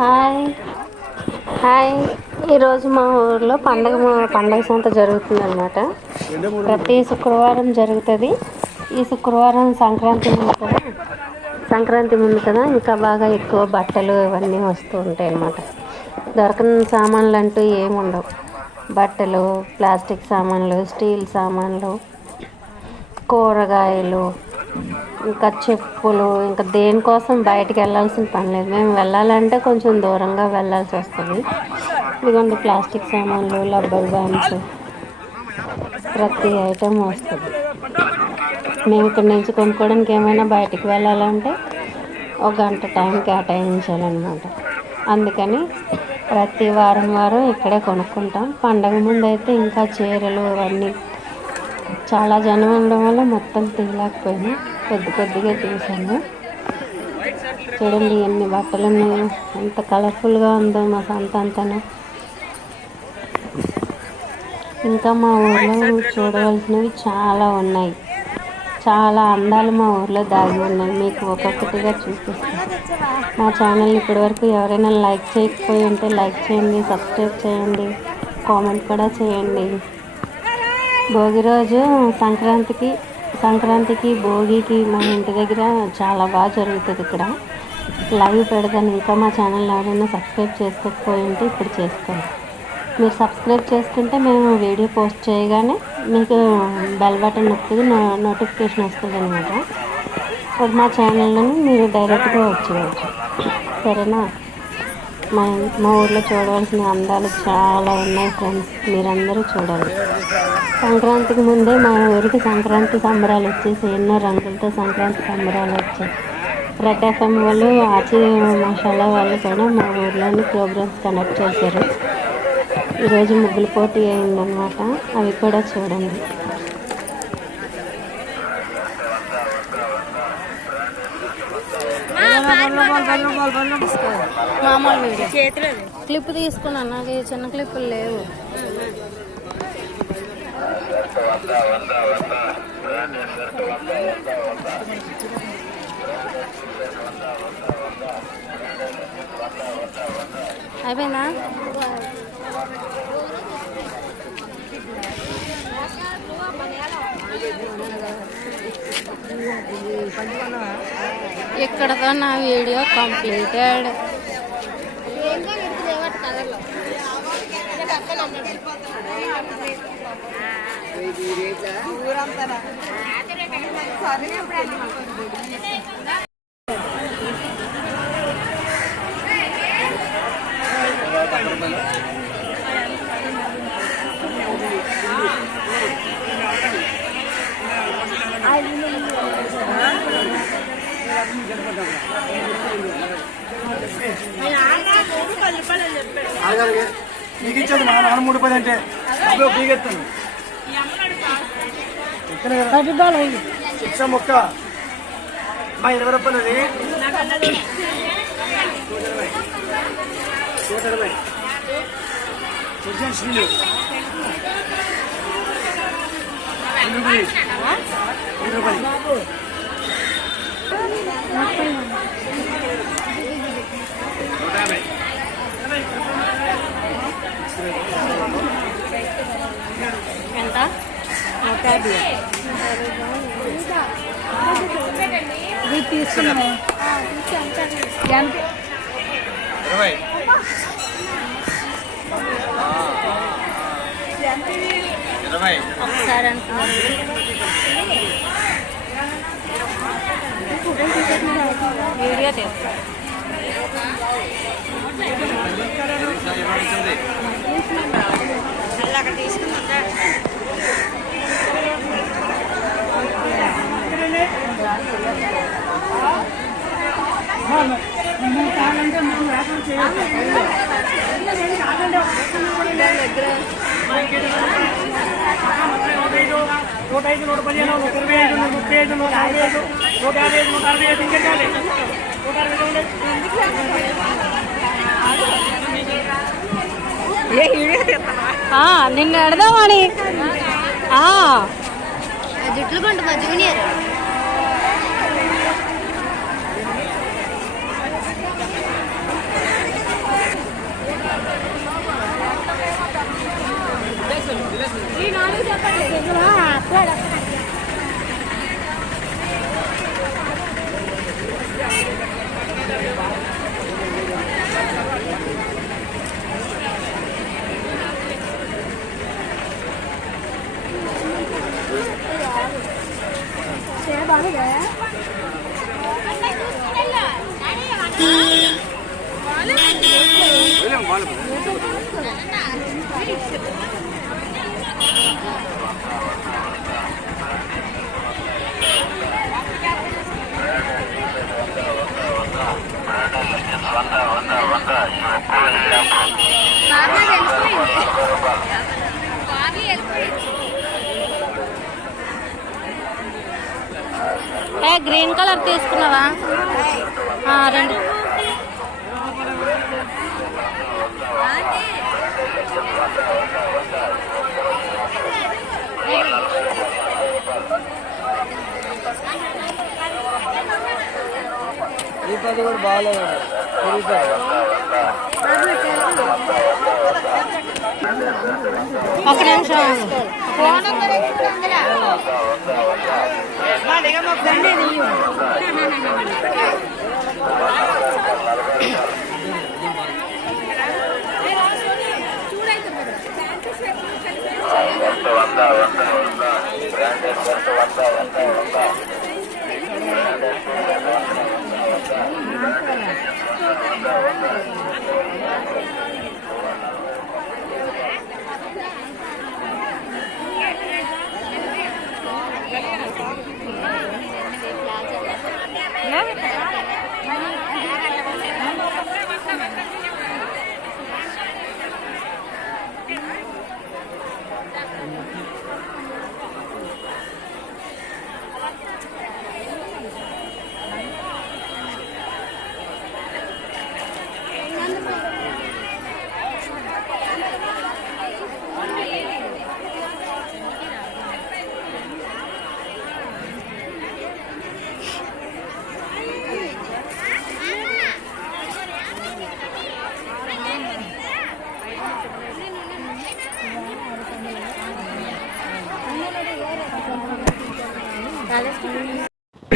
Hi hi ఈరోజు మా ఊర్లో పండగ సంత జరుగుతుందన్నమాట. ప్రతి శుక్రవారం జరుగుతుంది. ఈ శుక్రవారం సంక్రాంతి ముందు కదా ఇంకా బాగా ఎక్కువ బట్టలు ఇవన్నీ వస్తూ ఉంటాయి అన్నమాట. దొరకని సామాన్లు అంటూ ఏముండవు. బట్టలు, ప్లాస్టిక్ సామాన్లు, స్టీల్ సామాన్లు, కూరగాయలు, ఇంకా చెప్పులు, ఇంకా దేనికోసం బయటికి వెళ్ళాల్సిన పని లేదు. మేము వెళ్ళాలంటే కొంచెం దూరంగా వెళ్ళాల్సి వస్తుంది. ఇదిగోండి ప్లాస్టిక్ సామాన్లు, రబ్బర్ బ్యాండ్స్, ప్రతి ఐటెం వస్తుంది. మేము ఇక్కడి నుంచి కొనుక్కోవడానికి ఏమైనా బయటికి వెళ్ళాలంటే ఒక గంట టైం కేటాయించాలన్నమాట. అందుకని ప్రతి వారం ఇక్కడే కొనుక్కుంటాం. పండగ ముందు అయితే ఇంకా చీరలు అవన్నీ చాలా జనం ఉండడం వల్ల మొత్తం తీయలేకపోయినా కొద్దిగా తీసాను. చూడండి ఎన్ని బట్టలు ఉన్నాయో, ఎంత కలర్ఫుల్గా ఉందో మా సంత అంతాను. ఇంకా మా ఊర్లో చూడవలసినవి చాలా ఉన్నాయి. చాలా అందాలు మా ఊర్లో దాగి ఉన్నాయి. మీకు ఒక్కొక్కటిగా చూపిస్తాను. మా ఛానల్ ఇప్పటివరకు ఎవరైనా లైక్ చేయకపోయి ఉంటే లైక్ చేయండి, సబ్స్క్రైబ్ చేయండి, కామెంట్ కూడా చేయండి. భోగి రోజు సంక్రాంతికి భోగికి మా ఇంటి దగ్గర చాలా బాగా జరుగుతుంది. ఇక్కడ లైవ్ పెడతాను. ఇంకా మా ఛానల్ ఎవరైనా సబ్స్క్రైబ్ చేసుకోకపోయి ఉంటే ఇప్పుడు చేసుకోండి. మీరు సబ్స్క్రైబ్ చేసుకుంటే మేము వీడియో పోస్ట్ చేయగానే మీకు బెల్ బటన్ నొక్కుతుంది, నోటిఫికేషన్ వస్తుంది అనమాట. అది మా ఛానల్లోని మీరు డైరెక్ట్గా వచ్చేయచ్చు. సరేనా? మా ఊర్లో చూడవలసిన అందాలు చాలా ఉన్నాయి ఫ్రెండ్స్, మీరందరూ చూడాలి. సంక్రాంతికి ముందే మా ఊరికి సంక్రాంతి సంబరాలు వచ్చేసి ఎన్నో రంగులతో సంక్రాంతి సంబరాలు వచ్చాయి. రెడ్ ఎఫ్ఎం వాళ్ళు, ఆచి మసాలా వాళ్ళు కూడా మా ఊర్లోని ప్రోగ్రామ్స్ కండక్ట్ చేశారు. ఈరోజు ముగ్గుల పోటీ అయిందనమాట. అవి కూడా చూడండి. మామూలు వీడియో క్లిప్ తీసుకున్నాను. నాకు చిన్న క్లిప్పులు లేవు. అయిపోయిందా? ఇక్కడతో నా వీడియో కంప్లీటెడ్. మీకు ఇచ్చేది మా 3 అంటే బీగెత్తాను శిక్ష మొక్క మా 20 రూపాయలు. అది 120 శ్రీలు 20 రూపాయలు. ఎంత? 150. ఇది తీసుకున్నాను. 20 ఒకసారి అనుకున్నాను. వీడియో తీస్తా. అక్కడ తీసుకుందా? నిన్ను ఎడదామని జుట్లు కొంటున్నా జూనియర్. గ్రీన్ కలర్ తీసుకున్నావా? రెండు రూపాయలు కూడా బాగాలేదు. ఒక నిమిషం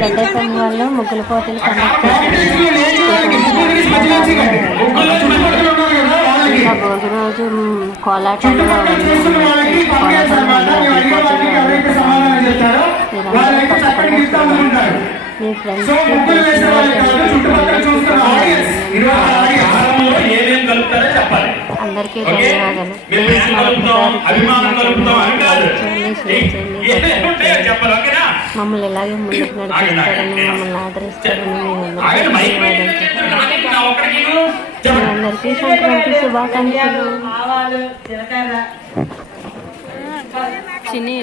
రెడ్డెఫ్ఎం వాళ్ళు ముగ్గుల పోటీలు కండక్ట్ ఇంకా భోగి రోజు కోలాటాలు మీ ఫ్రెండ్స్కి అందరికీ ధన్యవాదాలు. మమ్మల్ని ఇలాగే ముందుకు నడిపిస్తారని, మమ్మల్ని ఆదరిస్తారని మీ అందరికీ సంక్రాంతి శుభాకాంక్షలు. చిన్ని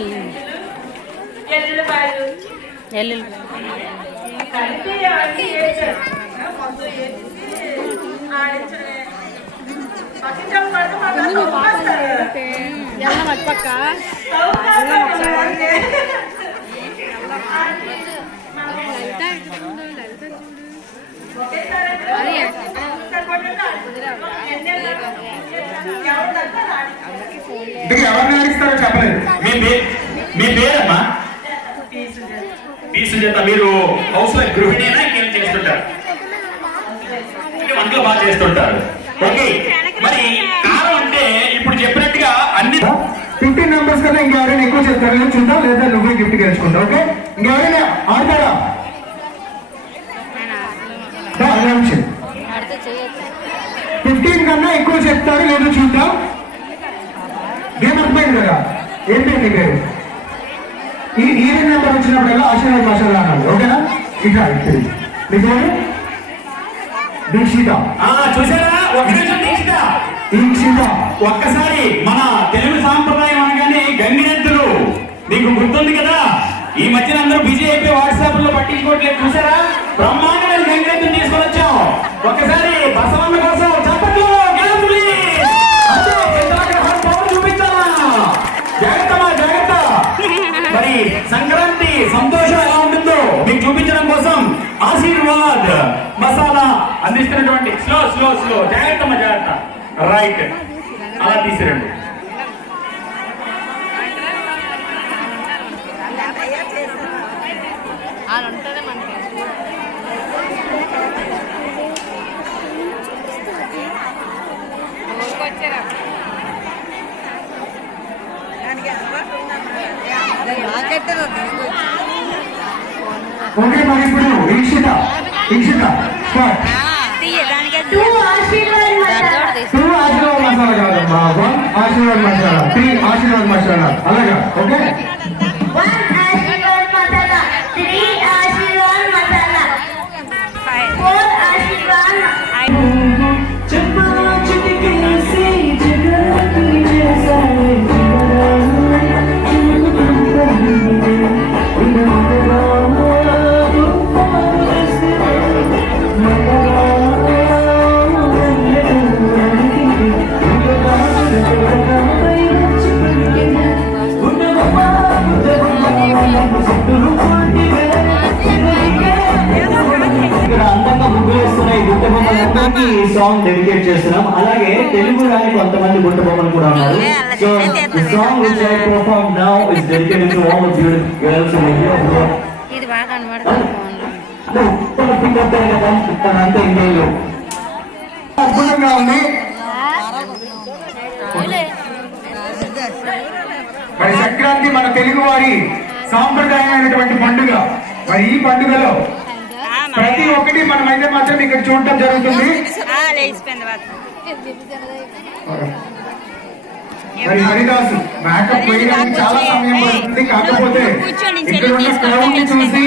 ఎవరిని అడిగిస్తారో చెప్పలేదు. మీ పేరమ్మా? సుజాత. మీరు హౌస్ వైఫ్ గృహిణినా? ఇంకేం చేస్తుంటారు? వంటలు బాగా చేస్తుంటారు. ఓకే, మరి కారం అంటే ఇప్పుడు చెప్పినట్టుగా అన్ని 15 మెంబర్స్ కన్నా ఇంకెవరైనా ఎక్కువ చెప్తారు నేను చూద్దాం, లేదా నువ్వే గిఫ్ట్ గెలుచుకుంటావు. ఓకే, ఇంకెవరైనా ఆడతారా? 15 కన్నా ఎక్కువ చెప్తారు లేదో చూద్దాం. గేమ్ అర్థమైంది కదా? ఏంటండి పేరు? ఈ ఈవెంట్ నెంబర్ వచ్చినప్పుడల్లా ఆశీర్వాద్ మాషాల్లా అన్నాడు. ఓకేనా? ఇట్లా మీ పేరు దీక్షిత. చూసారా? దీక్షిత. ఒక్కసారి మన తెలుగు సాంప్రదాయం అనగానే గంగిరెద్దులు మీకు గుర్తుంది కదా? ఈ మధ్యన అందరూ బిజీ అయిపోయి వాట్సాప్ లో పట్టించుకోవట్లేదు. చూసారా? బ్రహ్మాండమైన గంగిరెద్దులు తీసుకొని వచ్చాం. ఒక్కసారి బసవన్న కోసం చప్పట్లు. చూపించాలా? జాగ్రత్తమా, జాగ్రత్త. మరి సంక్రాంతి సంతోషం ఎలా ఉంటుందో మీకు చూపించడం కోసం ఆశీర్వాద్ మసాలా అందిస్తున్నటువంటి స్లో స్లో స్లో జాగ్రత్త, జాగ్రత్త. రైట్, అలా తీసిరండి. ఓకే మరి ఇప్పుడు ఈక్షిత స్టార్ట్. టూ ఆశీర్వాద్ మసాలా కాదమ్మా, 1 ఆశీర్వాద్ మసాలా, 3 ఆశీర్వాద్ మసాలా, అలాగా. ఓకే ఇక్కడ అందంగా ముగ్గులు వేస్తున్న ఈ బుట్ట బొమ్మలందరికీ ఈ సాంగ్ డెడికేట్ చేస్తున్నాం. అలాగే తెలుగు రాని కొంతమంది బుట్ట బొమ్మలు కూడా ఉన్నారు. So the song which I perform now is dedicated to all the beautiful girls in India. ఇది బాగా కనబడుతుంది తనంతా ఇండియాలో అద్భుతంగా ఉంది. మరి సంక్రాంతి మన తెలుగు వారి సాంప్రదాయమైనటువంటి పండుగ. మరి ఈ పండుగలో ప్రతి ఒక్కటి మనం అయితే మాత్రం ఇక్కడ చూడటం జరుగుతుంది. మరి హరిదాసు మేకప్ వేయడానికి చాలా సమయం పడుతుంది. కాకపోతే ఇక్కడ ఉన్న క్రౌడ్ ని చూసి,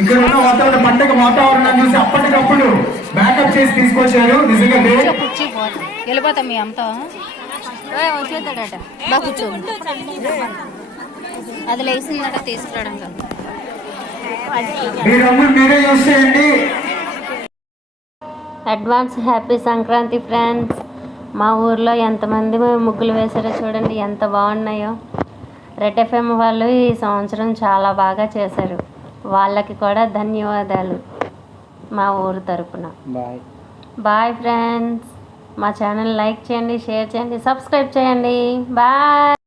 ఇక్కడ ఉన్న వాతావరణ పండుగ వాతావరణం చూసి అప్పటికప్పుడు మేకప్ చేసి తీసుకొచ్చారు. నిజంగా వెళ్ళిపోతాం మీ అంతా వచ్చేద్దాడట బాగా కూర్చో అది లేచిందట తీసుకురావడం కాదు. మీరందరూ మీరే యూస్ చేయండి. Advance happy Sankranti friends. మా ఊర్లో ఎంతమంది ముగ్గులు వేసారో చూడండి, ఎంత బాగున్నాయో. రెడ్ ఎఫ్ఎం వాళ్ళు ఈ సంవత్సరం చాలా బాగా చేశారు. వాళ్ళకి కూడా ధన్యవాదాలు మా ఊరు తరపున. Bye friends. మా ఛానల్ లైక్ చేయండి, షేర్ చేయండి, సబ్స్క్రైబ్ చేయండి. బాయ్.